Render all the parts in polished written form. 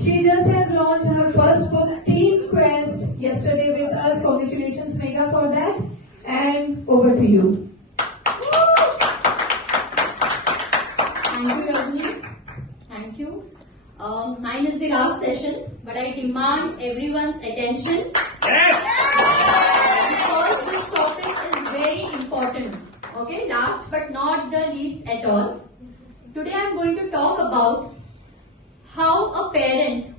She just has launched her first book, Teen Quest, yesterday with us. Congratulations, Megha, for that. And over to you. Thank you, Rajni. Thank you. Mine is the last session, but I demand everyone's attention. Yes! Because this topic is very important. Okay, last but not the least at all. Today I am going to talk about how a parent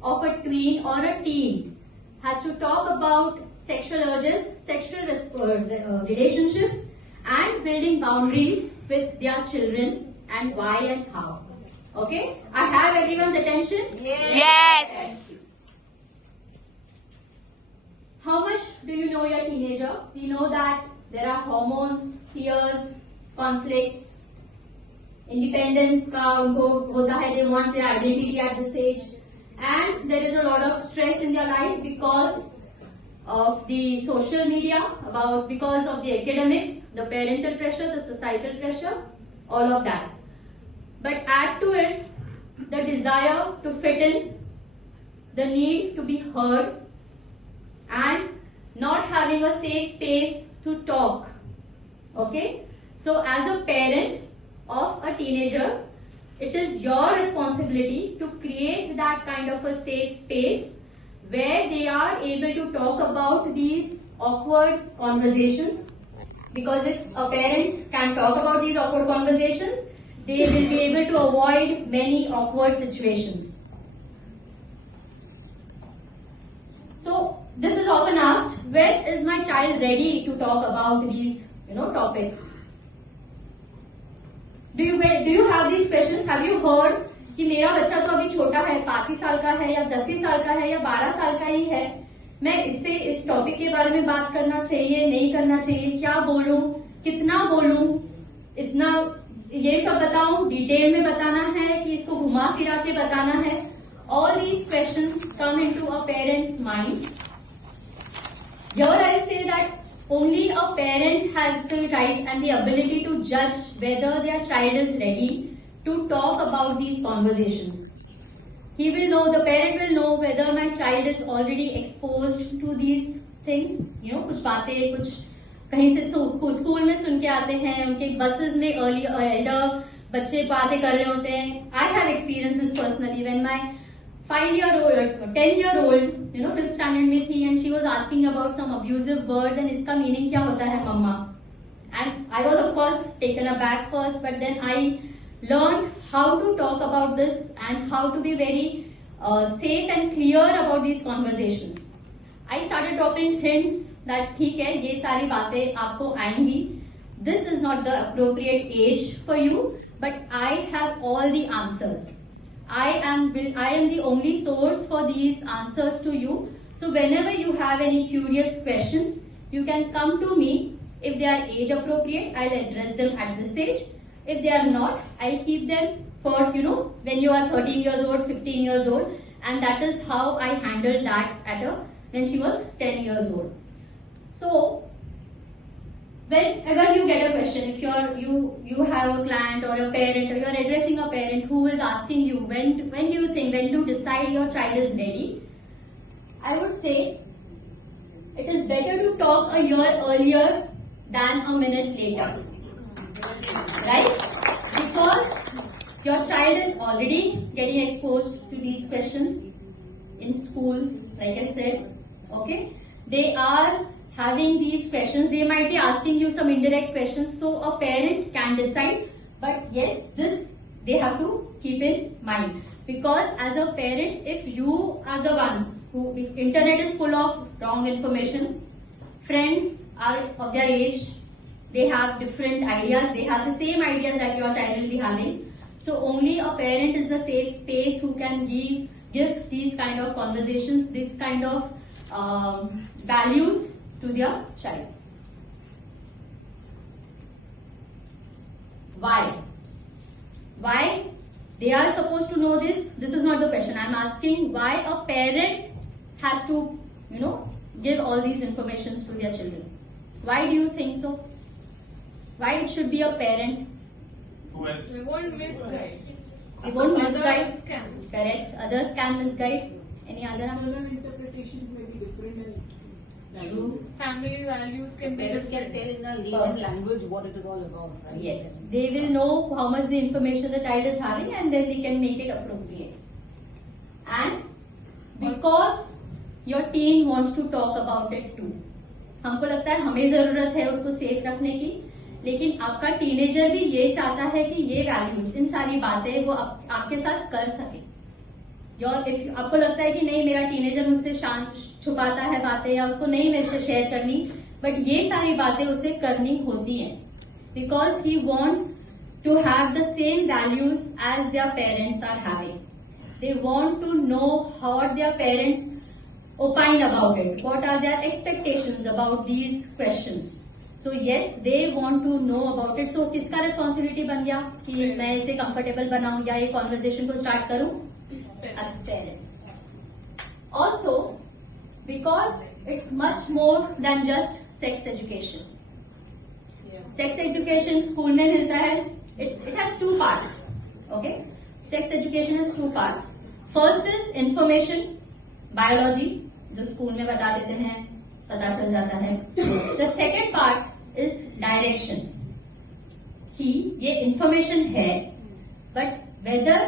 of a tween or a teen has to talk about sexual urges, sexual relationships, and building boundaries with their children, and why and how. Okay? I have everyone's attention? Yes! How much do you know your teenager? We know that there are hormones, fears, conflicts, independence का उनको होता है, they want their identity at this age, and there is a lot of stress in their life because of the social media, because of the academics, the parental pressure, the societal pressure, all of that. But add to it the desire to fit in, the need to be heard, and not having a safe space to talk. Okay? So as a parent of a teenager, it is your responsibility to create that kind of a safe space where they are able to talk about these awkward conversations. Because if a parent can talk about these awkward conversations, they will be able to avoid many awkward situations. So this is often asked, when is my child ready to talk about these topics? Do you have these questions? Have you heard कि मेरा बच्चा तो अभी छोटा है, 5 साल का है या 10 साल का है या 12 साल का ही है, मैं इससे इस टॉपिक के बारे में बात करना चाहिए, नहीं करना चाहिए, क्या बोलूं, कितना बोलूं, इतना ये सब बताऊं, डिटेल में बताना है कि इसको घुमा फिरा के बताना है. All these questions come into a parent's mind. Here I say that only a parent has the right and the ability to judge whether their child is ready to talk about these conversations. He will know, the parent will know whether my child is already exposed to these things. कुछ बातें, कुछ कहीं से school में सुन के आते हैं, उनके बसेस में एल्डर बच्चे बातें कर रहे होते हैं. I have experienced this personally when my 5-year-old, 10-year-old, 5th standard में थी, and she was asking about some abusive words and इसका meaning क्या होता है मम्मा. And I was of course taken aback first, but then I learned how to talk about this and how to be very safe and clear about these conversations. I started dropping hints that ठीक है, ये सारी बातें आपको आएंगी. This is not the appropriate age for you, but I have all the answers. I am the only source for these answers to you. So whenever you have any curious questions, you can come to me. If they are age appropriate, I'll address them at this age. If they are not, I'll keep them for, when you are 13 years old, 15 years old. And that is how I handled that when she was 10 years old. So, whenever you get a question, if you have a client or a parent, or you are addressing a parent who is asking you, when do you decide your child is ready, I would say it is better to talk a year earlier than a minute later. Right? Because your child is already getting exposed to these questions in schools, like I said. Okay? They are having these questions. They might be asking you some indirect questions, so a parent can decide. But yes, this they have to keep in mind. Because as a parent, if you are the ones who, the internet is full of wrong information, friends are of their age, they have different ideas, they have the same ideas that your child will be having. So only a parent is the safe space who can give these kind of conversations, this kind of values to their child. Why? Why they are supposed to know this? This is not the question. I am asking why a parent has to, give all these informations to their children. Why do you think so? Why it should be a parent? We won't miss this. They won't misguide. Others can. Correct. Others can misguide. Any other? Children interpretations may be different and True. Family values can be Parents can different. tell in a layman language what it is all about, right? Yes, they will know how much the information the child is having, and then they can make it appropriate. And because your teen wants to talk about it too, हमको लगता है हमें जरूरत है उसको safe रखने की, लेकिन आपका टीनेजर भी ये चाहता है कि ये वैल्यूज, इन सारी बातें वो आपके साथ कर सके। आपको लगता है कि नहीं, मेरा टीनेजर मुझसे शांत छुपाता है बातें या उसको नहीं मेरे से शेयर करनी, बट ये सारी बातें उसे करनी होती हैं, because he wants to have the same values as their parents are having. They want to know how their parents opine about it. What are their expectations about these questions? So yes, they want to know about it. So किसका responsibility बन गया कि मैं इसे comfortable बनाऊं या ये conversation को start करूं? As parents. Also, because it's much more than just sex education. Sex education school में मिलता है. It has two parts. Okay. Sex education has two parts. First is information, biology, जो school में बता देते हैं, पता चल जाता है. The second part is direction, कि ये information है, but whether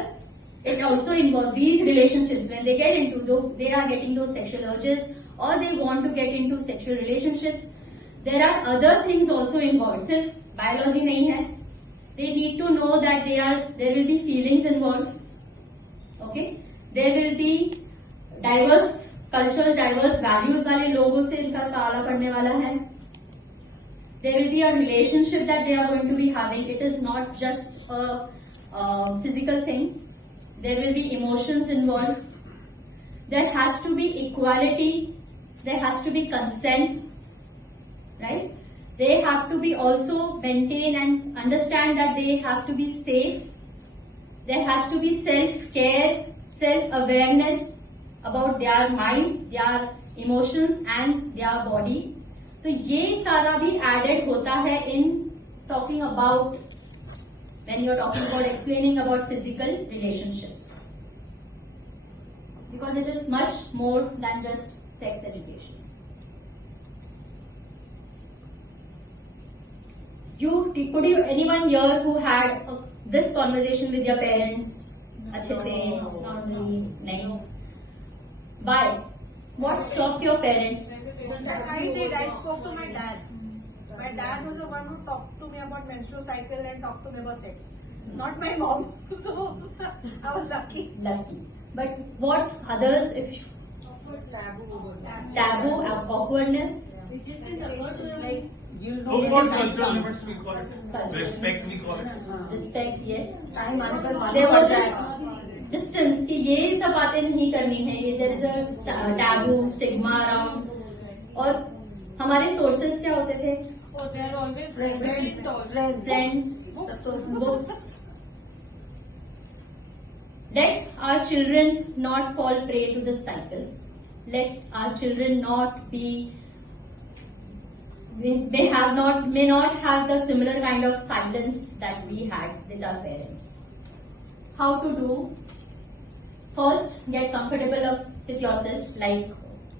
it also involves these relationships when they get into they are getting those sexual urges or they want to get into sexual relationships, there are other things also involved. सिर्फ biology नहीं है. They need to know that there will be feelings involved. Okay, there will be diverse cultures, diverse values वाले लोगों से इनका पाला पड़ने वाला है. There will be a relationship that they are going to be having. It is not just a physical thing. There will be emotions involved. There has to be equality. There has to be consent. Right? They have to be also maintain and understand that they have to be safe. There has to be self-care, self-awareness about their mind, their emotions and their body. तो ये सारा भी added होता है in talking about, when you are talking about explaining about physical relationships. Because it is much more than just sex education. Anyone here who had this conversation with your parents? अच्छे से, normally, नहीं. Why? What stopped your parents? I did. I spoke to my dad. My dad was the one who talked to me about menstrual cycle and talked to me about sex. Not my mom. So I was lucky. Lucky. But what others? If taboo, awkwardness. It's like So-called cultural limits we call it. Cultural Respect we call it. Respect, yes. I'm unable to There was that. this distance कि ये सब बातें नहीं करनी है. ये there is a taboo, stigma around. और हमारे sources क्या होते थे? Oh, they are always Friends. present also. Friends, books. Let our children not fall prey to this cycle. Let our children not be. May not have the similar kind of silence that we had with our parents. How to do? First, get comfortable with yourself, like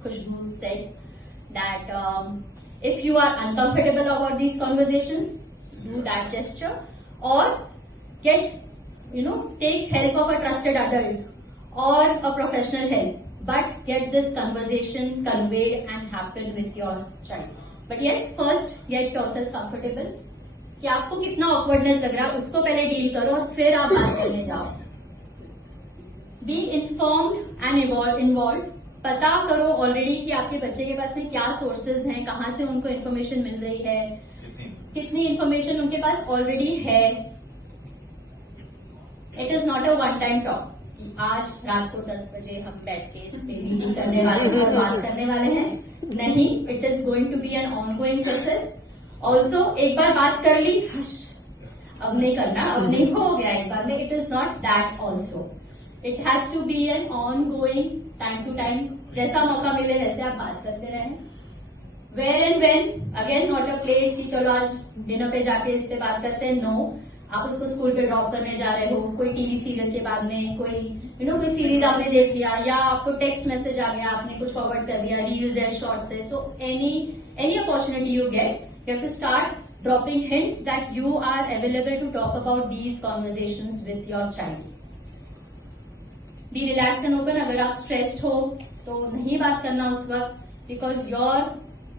Khushbu said, that if you are uncomfortable about these conversations, do that gesture, or take help of a trusted adult or a professional help, but get this conversation conveyed and happen with your child. But yes, first get yourself comfortable. कि आपको कितना awkwardness लग रहा है उसको पहले deal करो और फिर आप बात करने जाओ. Be informed and involved. पता करो ऑलरेडी कि आपके बच्चे के पास में क्या सोर्सेज हैं, कहाँ से उनको इन्फॉर्मेशन मिल रही है, कितनी इन्फॉर्मेशन उनके पास ऑलरेडी है. It is not a one time talk. आज रात को 10 बजे हम बैठ के इस पे मीटिंग करने वाले हैं और बात करने वाले हैं. नहीं, it is going to be an ongoing process. Also एक बार बात कर ली, अब नहीं करना, अब नहीं हो गया एक बार में. It is not that also. It has to be an ongoing, time to time, जैसा मौका मिले वैसे आप बात करते रहें. Where and when, again not a place कि चलो आज डिनर पे जाके इस पे बात करते हैं. नो, आप उसको स्कूल पे ड्रॉप करने जा रहे हो, कोई टीवी सीरियल के बाद में कोई कोई सीरीज आपने देख लिया, या आपको टेक्स्ट मैसेज आ गया, आपने कुछ फॉरवर्ड कर दिया, रील्स है, शॉर्ट्स है. So any opportunity you get, you have to start dropping hints that you are available to talk about these conversations with your child. Be relaxed and open. अगर आप stressed हो तो नहीं बात करना उस वक्त, because your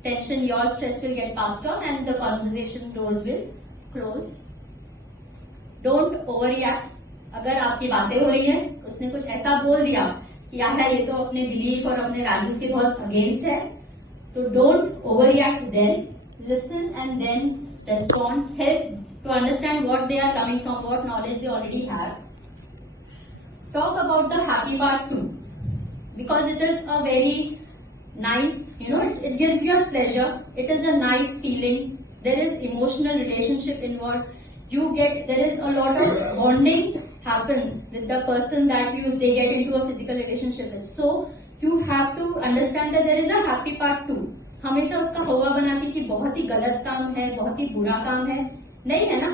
tension, your stress will get passed on and the conversation doors will close. Don't overreact. अगर आपकी बातें हो रही हैं, उसने कुछ ऐसा बोल दिया कि यार ये तो अपने बिलीफ और अपने वैल्यूज के बहुत अगेंस्ट है, तो don't overreact then. Listen and then respond. Help to understand what they are coming from, what knowledge they already have. Talk about the happy part too, because it is a very nice, it gives you pleasure. It is a nice feeling. There is emotional relationship involved. There is a lot of bonding happens with the person that they get into a physical relationship with. So you have to understand that there is a happy part too. हमेशा उसका हवा बनाती कि बहुत ही गलत काम है, बहुत ही बुरा काम है, नहीं है ना,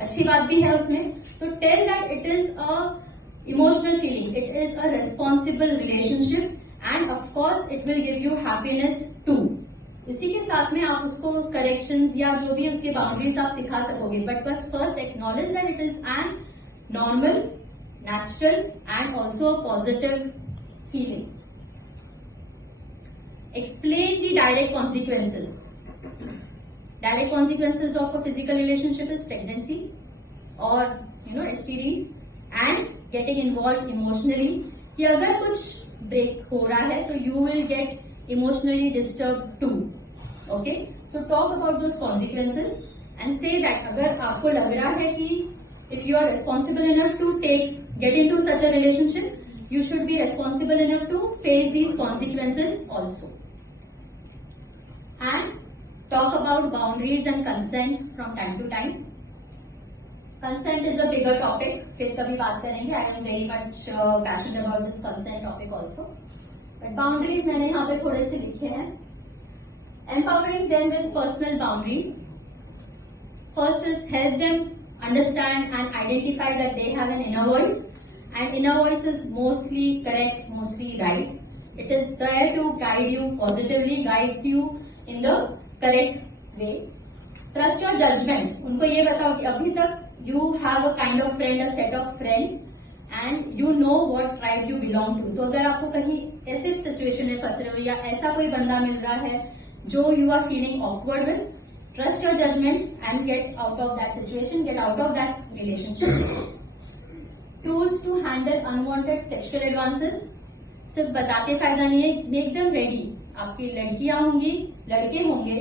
अच्छी बात भी है उसमें. तो tell that it is a emotional feeling, it is a responsible relationship, and of course it will give you happiness too. इसी के साथ में आप उसको करेक्शंस या जो भी उसके बाउंड्रीज आप सिखा सकोगे, बट बस first acknowledge that it is an normal, natural and also a positive feeling. Explain the direct consequences. Direct consequences of a physical relationship is pregnancy or STDs and getting involved emotionally. कि अगर कुछ break हो रहा है तो you will get emotionally disturbed too. Okay? So talk about those consequences and say that अगर आपको लग रहा है कि if you are responsible enough to get into such a relationship, you should be responsible enough to face these consequences also. And talk about boundaries and consent from time to time. Consent is a bigger topic. फिर कभी बात करेंगे. I am very much passionate about this consent topic also. But boundaries मैंने यहाँ पे थोड़े से लिखे हैं. Empowering them with personal boundaries. First is help them understand and identify that they have an inner voice. And inner voice is mostly correct, mostly right. It is there to guide you positively, guide you in the correct way. Trust your judgment. उनको ये बताओ कि अभी तक you have a kind of friend, a set of friends, and you know what tribe you belong to. तो अगर आपको कहीं ऐसे सिचुएशन में फंस रहे हो या ऐसा कोई बंदा मिल रहा है जो you are feeling awkward with, trust your judgment and get out of that situation, get out of that relationship. Tools to handle unwanted sexual advances. सिर्फ बता के फायदा नहीं है, मेक देम रेडी. आपकी लड़कियां होंगी, लड़के होंगे,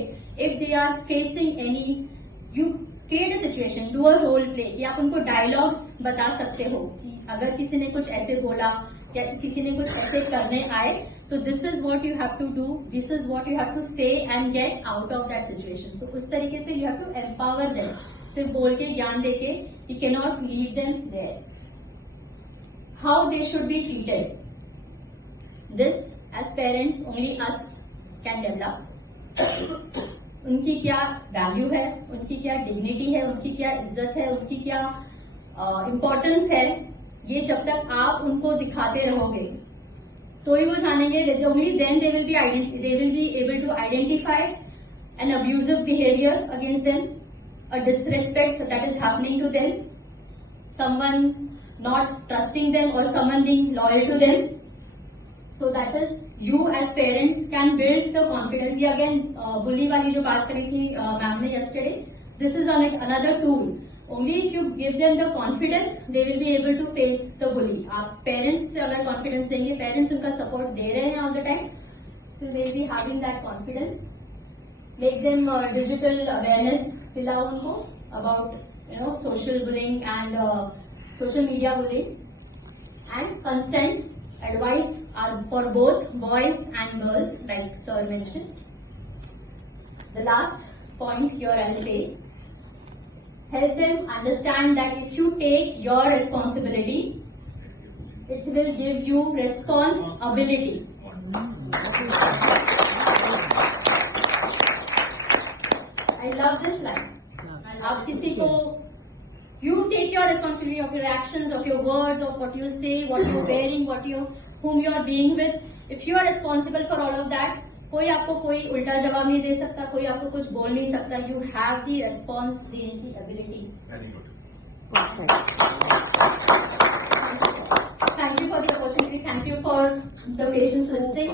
if they are facing any, you create a situation, do a role play, कि आप उनको डायलॉग्स बता सकते हो कि अगर किसी ने कुछ ऐसे बोला या किसी ने कुछ ऐसे करने आए तो this is what you have to do, this is what you have to say and get out of that situation. So उस तरीके से you have to empower them. सिर्फ बोल के ज्ञान देके you can not leave them there. How they should be treated. This as parents only us can develop. उनकी क्या वैल्यू है, उनकी क्या डिग्निटी है, उनकी क्या इज्जत है, उनकी क्या इम्पोर्टेंस है, ये जब तक आप उनको दिखाते रहोगे तो ही वो जानेंगे. Only then they will be able to identify an abusive behaviour against them, a disrespect that is happening to them, someone not trusting them और someone being loyal to them. So that is you as parents can build the confidence. ये again bully वाली जो बात करी थी ma'am ने yesterday. This is another tool. Only if you give them the confidence, they will be able to face the bully. आप parents से अगर confidence देंगे, parents उनका support दे रहे हैं all the time, so they will be having that confidence. Make them digital awareness दिलाओ उनको about social bullying and social media bullying. And consent. Advice are for both boys and girls, like sir mentioned. The last point here I'll say, help them understand that if you take your responsibility, it will give you responsibility. I love this line. आप किसी को You take your responsibility of your actions, of your words, of what you say, what you're wearing, whom you are being with. If you are responsible for all of that, कोई आपको कोई उल्टा जवाब नहीं दे सकता, कोई आपको कुछ बोल नहीं सकता. You have the response देने की ability. Very good. Thank you for the opportunity. Thank you for the patience listening.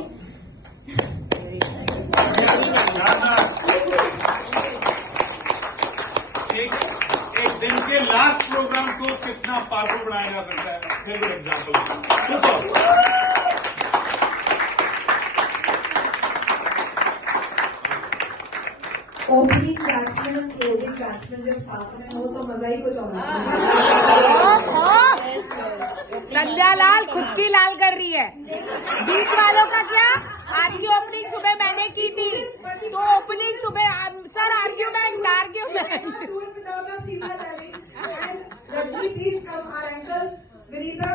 एक दिन के लास्ट प्रोग्राम को कितना पावरफुल बनाया जा सकता है, very good example. Opening batsman और क्लोजिंग बैट्समैन जब साथ में हो तो मजा ही कुछ और है. संध्या लाल खुद की लाल कर रही है. बीच वालों का क्या? आज की ओपनिंग सुबह मैंने की थी, तो ओपनिंग सुबह sir argument. Do it without us, Sila telling. And Rajni, please come. Our anchors, Vinita.